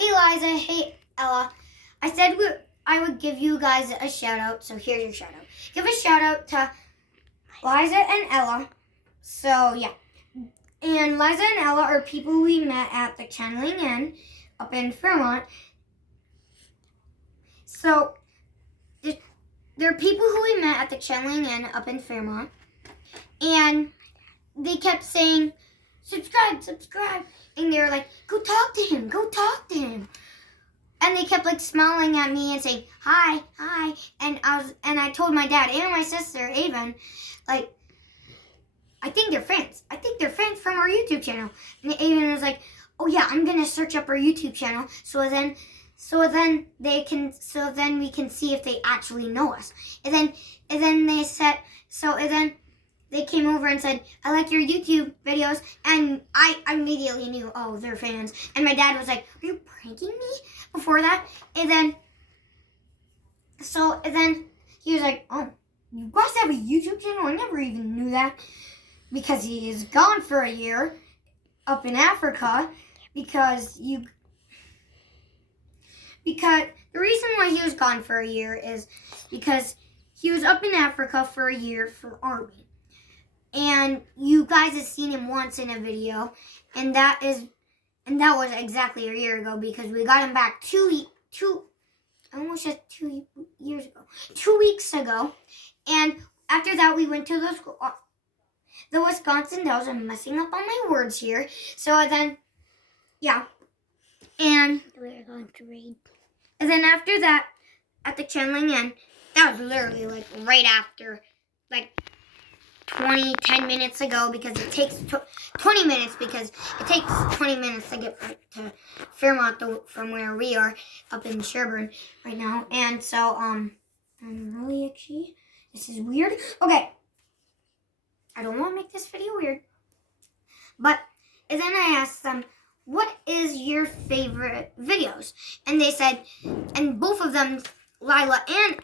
Hey Liza, hey Ella. I said I would give you guys a shout out, so here's your shout out. Give a shout out to Liza and Ella. So yeah. And Liza and Ella are people we met at the Channeling Inn up in Fairmont. So they're people who we met at the Channeling Inn up in Fairmont. And they kept saying, subscribe, subscribe. And they were like, go talk to him, go talk to him. And they kept like smiling at me and saying, hi, hi. And I told my dad and my sister, Avon, like, I think they're friends. I think they're friends from our YouTube channel. And Avon was like, oh yeah, I'm gonna search up our YouTube channel so then we can see if they actually know us. And then they said, they came over and said, I like your YouTube videos. And I immediately knew, oh, they're fans. And my dad was like, are you pranking me before that? And then he was like, oh, you guys have a YouTube channel? I never even knew that. Because he is gone for a year up in Africa. Because the reason why he was gone for a year is because he was up in Africa for a year for Army. And you guys have seen him once in a video, and that was exactly a year ago because we got him back 2 years ago. 2 weeks ago. And after that we went to the Wisconsin Dells. I'm messing up on my words here. So then yeah. And we're going to read. And then after that, at the Channeling Inn, that was literally like right after, like 10 minutes ago, because it takes 20 minutes because it takes 20 minutes to get to Fairmont from where we are up in Sherburne right now. And so, I'm really itchy. This is weird. Okay. I don't want to make this video weird. But, and then I asked them, what is your favorite videos? And they said, and both of them, Lila and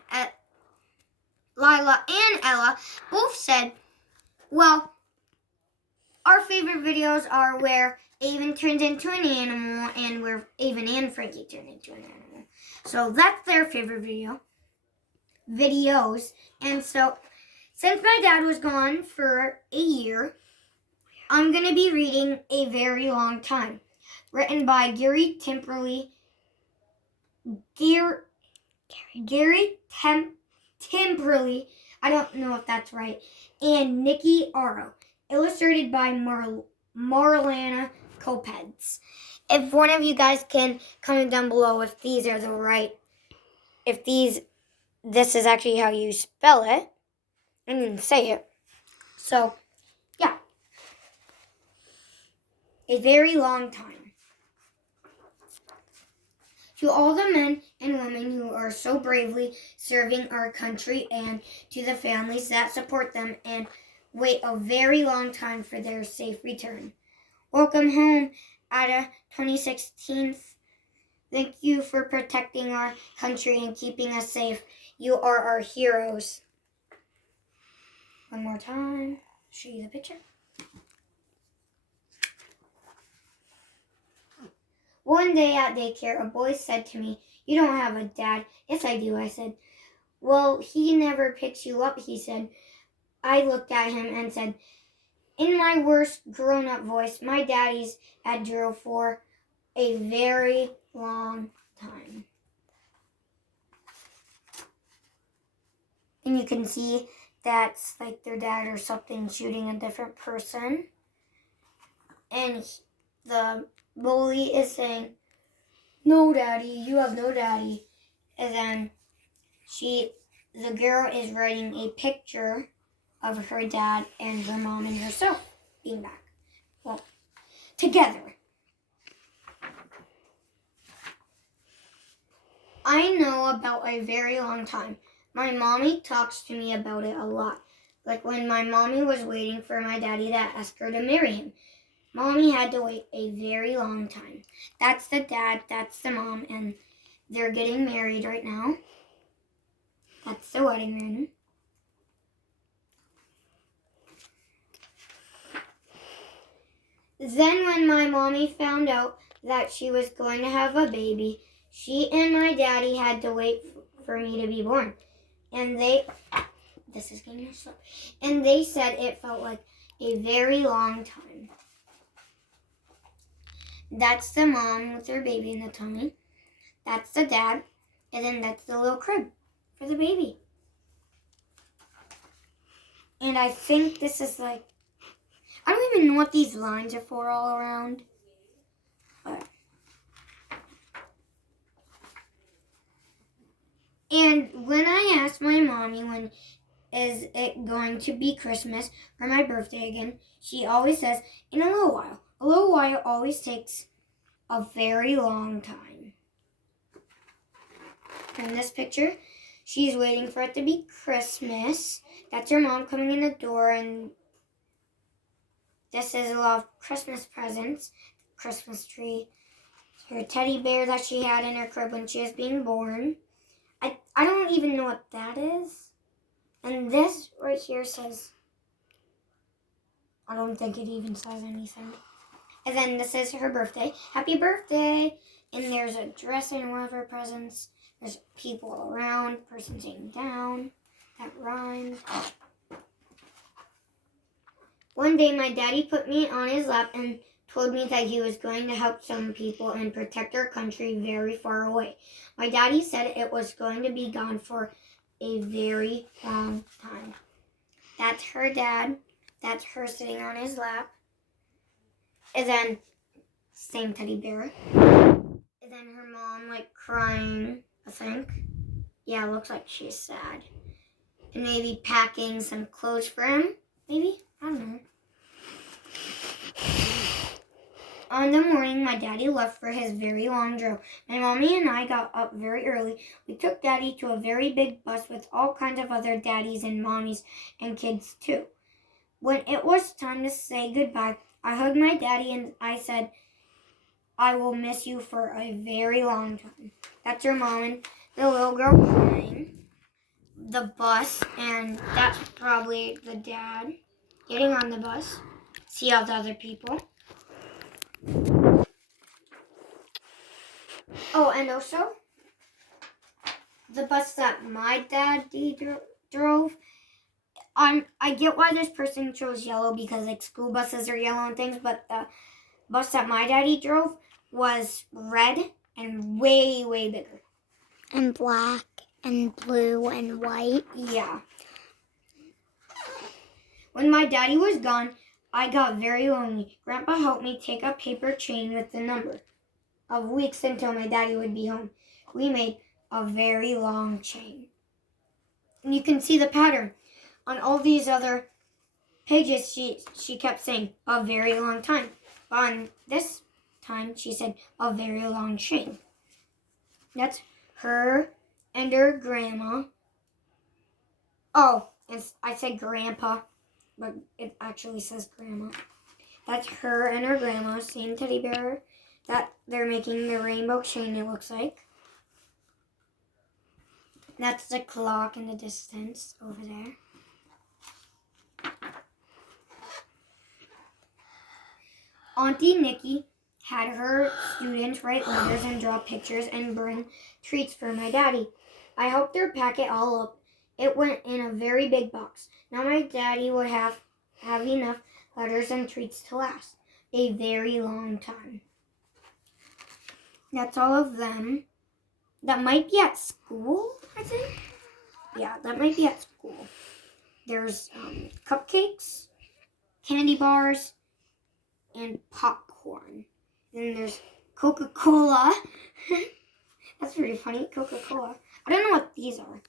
Ella, both said, well, our favorite videos are where Avon turns into an animal and where Avon and Frankie turn into an animal. So that's their favorite videos. And so, since my dad was gone for a year, I'm going to be reading A Very Long Time, written by Gary Timperley. Gary Timperley, I don't know if that's right, and Nikki Aro. Illustrated by Marlana Kopets. If one of you guys can comment down below if these are the right, this is actually how you spell it, and then say it. So, yeah. A Very Long Time. To all the men and women who are so bravely serving our country, and to the families that support them and wait a very long time for their safe return. Welcome home, Ada 2016. Thank you for protecting our country and keeping us safe. You are our heroes. One more time. Show you the picture. One day at daycare, a boy said to me, you don't have a dad. Yes, I do, I said. Well, he never picks you up, he said. I looked at him and said, in my worst grown-up voice, my daddy's had Drew for a very long time. And you can see that's like their dad or something shooting a different person. And the bully is saying, no, daddy, you have no daddy. And then the girl is writing a picture of her dad and her mom and herself being back. Well, together. I know about A Very Long Time. My mommy talks to me about it a lot. Like when my mommy was waiting for my daddy to ask her to marry him. Mommy had to wait a very long time. That's the dad, that's the mom, and they're getting married right now. That's the wedding ring. Then when my mommy found out that she was going to have a baby, she and my daddy had to wait for me to be born. And this is getting messed up. And they said it felt like a very long time. That's the mom with her baby in the tummy. That's the dad. And then that's the little crib for the baby. And I think this is like, I don't even know what these lines are for all around. But. And when I asked my mommy when is it going to be Christmas or my birthday again, she always says, in a little while. A little while always takes a very long time. In this picture, she's waiting for it to be Christmas. That's her mom coming in the door, and this is a lot of Christmas presents. Christmas tree. Her teddy bear that she had in her crib when she was being born. I don't even know what that is. And this right here says, I don't think it even says anything. And then this is her birthday. Happy birthday. And there's a dress in one of her presents. There's people around, person sitting down. That rhymes. One day my daddy put me on his lap and told me that he was going to help some people and protect our country very far away. My daddy said it was going to be gone for a very long time. That's her dad. That's her sitting on his lap. And then, same teddy bear. And then her mom, like, crying, I think. Yeah, it looks like she's sad. And maybe packing some clothes for him, maybe? I don't know. On the morning, my daddy left for his very long drill. My mommy and I got up very early. We took daddy to a very big bus with all kinds of other daddies and mommies and kids too. When it was time to say goodbye, I hugged my daddy and I said, I will miss you for a very long time. That's her mom and the little girl crying. The bus, and that's probably the dad getting on the bus. See all the other people. Oh, and also, the bus that my daddy drove, I get why this person chose yellow because like school buses are yellow and things, but the bus that my daddy drove was red and way, way bigger. And black and blue and white. Yeah. When my daddy was gone, I got very lonely. Grandpa helped me take a paper chain with the number of weeks until my daddy would be home. We made a very long chain. And you can see the pattern. On all these other pages, she kept saying, a very long time. But on this time, she said, a very long chain. That's her and her grandma. Oh, and I said grandpa, but it actually says grandma. That's her and her grandma, same teddy bear that they're making the rainbow chain, it looks like. That's the clock in the distance over there. Auntie Nikki had her students write letters and draw pictures and bring treats for my daddy. I helped her pack it all up. It went in a very big box. Now my daddy would have enough letters and treats to last a very long time. That's all of them. That might be at school, I think. Yeah, that might be at school. There's cupcakes, candy bars, and popcorn. Then there's Coca-Cola. That's pretty funny, Coca-Cola. I don't know what these are.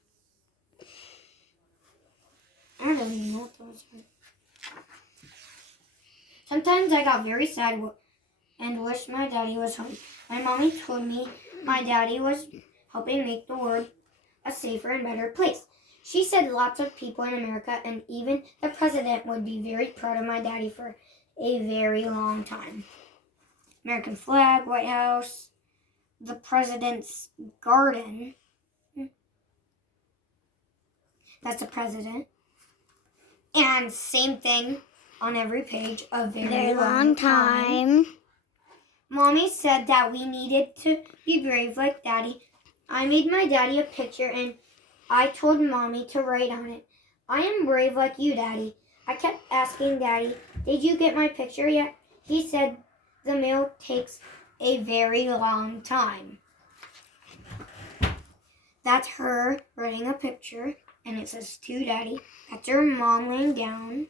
I don't even know what those are. Sometimes I got very sad and wished my daddy was home. My mommy told me my daddy was helping make the world a safer and better place. She said lots of people in America and even the president would be very proud of my daddy for a very long time. American flag, White House, the president's garden. That's the president. And same thing on every page, a very long time. Mommy said that we needed to be brave like Daddy. I made my daddy a picture and I told Mommy to write on it. I am brave like you, Daddy. I kept asking Daddy, did you get my picture yet? He said the mail takes a very long time. That's her writing a picture, and it says to Daddy. That's her mom laying down.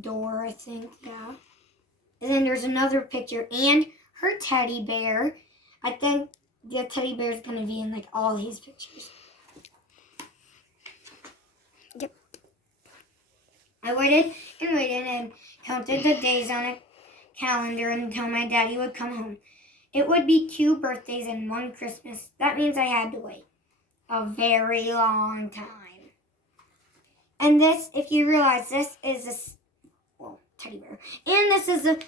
Door, I think, yeah. And then there's another picture, and her teddy bear. I think the teddy bear is going to be in like all these pictures. Yep. I waited and counted the days on a calendar until my daddy would come home. It would be 2 birthdays and 1 Christmas. That means I had to wait a very long time. And this, if you realize, this is a teddy bear, and this is a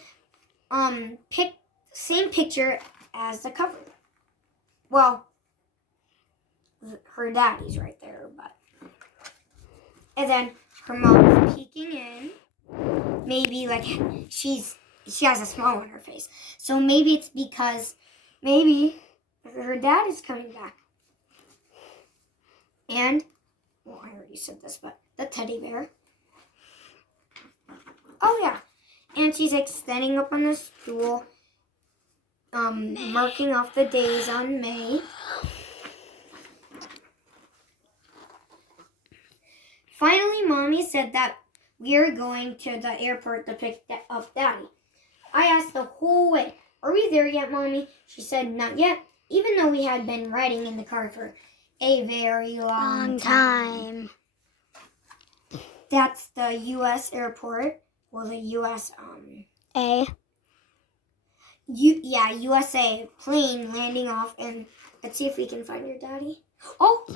same picture as the cover. Well, her daddy's right there, but and then her mom's peeking in. Maybe like she has a smile on her face, so maybe it's because her dad is coming back. And well, I already said this, but the teddy bear. Oh yeah, and she's like standing up on the stool, marking off the days on May. Finally, Mommy said that we are going to the airport to pick up Daddy. I asked the whole way, are we there yet, Mommy? She said, not yet, even though we had been riding in the car for a very long time. That's the U.S. airport. Well, the U.S. USA plane landing off, and let's see if we can find your daddy. Oh,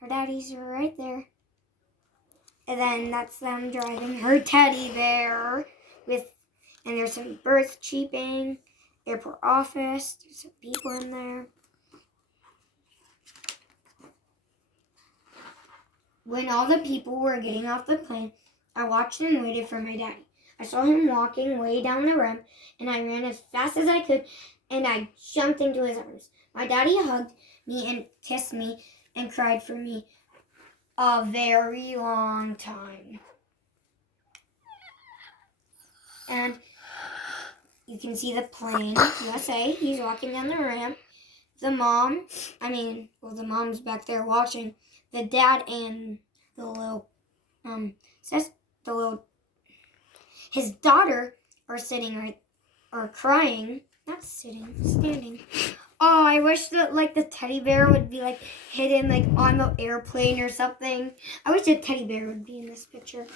her daddy's right there. And then that's them driving her teddy bear and there's some birds cheeping, airport office, there's some people in there. When all the people were getting off the plane, I watched and waited for my daddy. I saw him walking way down the ramp, and I ran as fast as I could, and I jumped into his arms. My daddy hugged me and kissed me and cried for me a very long time. And you can see the plane, USA, he's walking down the ramp. The mom's back there watching. The dad and his daughter are crying, not sitting, standing. Oh, I wish that like the teddy bear would be like hidden like on the airplane or something. I wish the teddy bear would be in this picture.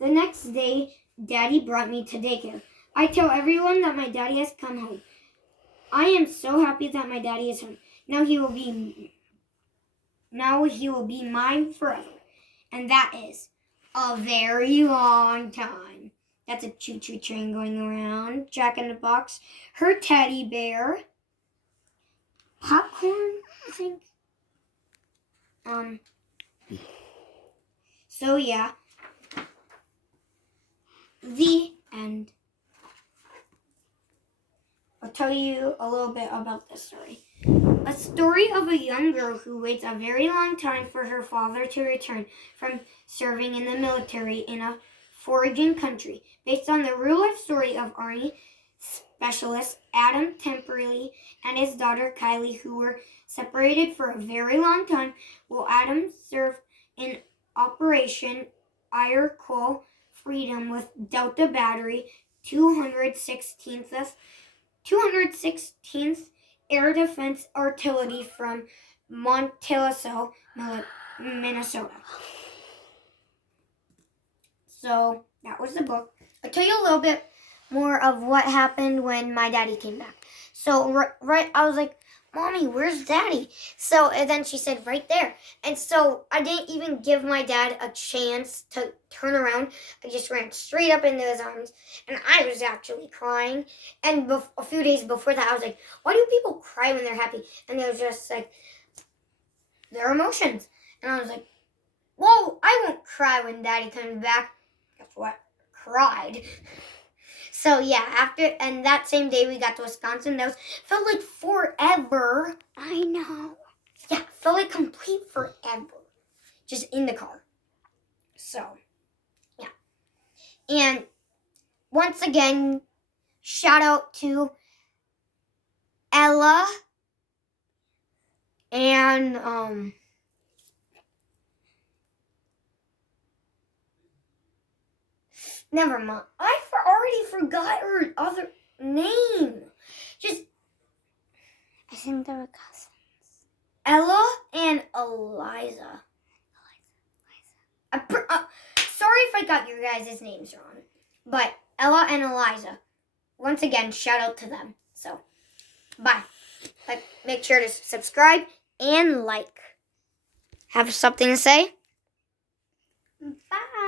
The next day, Daddy brought me to daycare. I tell everyone that my daddy has come home. I am so happy that my daddy is home. Now he will be mine forever. And that is a very long time. That's a choo-choo train going around. Jack in the Box. Her teddy bear. Popcorn, I think. So yeah. The end. I'll tell you a little bit about this story. A story of a young girl who waits a very long time for her father to return from serving in the military in a foreign country, based on the real life story of Army specialist Adam Temperley and his daughter Kylie, who were separated for a very long time while Adam served in Operation Iroquois Freedom with Delta Battery 216th Air Defense Artillery from Monticello, Minnesota. So that was the book. I'll tell you a little bit more of what happened when my daddy came back. So I was like, Mommy, where's Daddy? So and then she said, right there. And so I didn't even give my dad a chance to turn around. I just ran straight up into his arms. And I was actually crying. And a few days before that, I was like, why do people cry when they're happy? And they were just like, their emotions. And I was like, whoa, I won't cry when Daddy comes back. Guess what? cried. So yeah, and that same day we got to Wisconsin. That felt like forever. I know. Yeah, felt like complete forever. Just in the car. So, yeah. And once again, shout out to Ella and never mind. I already forgot her other name. I think they were cousins. Ella and Eliza. Sorry if I got your guys' names wrong. But Ella and Eliza. Once again, shout out to them. So, bye. Make sure to subscribe and like. Have something to say? Bye.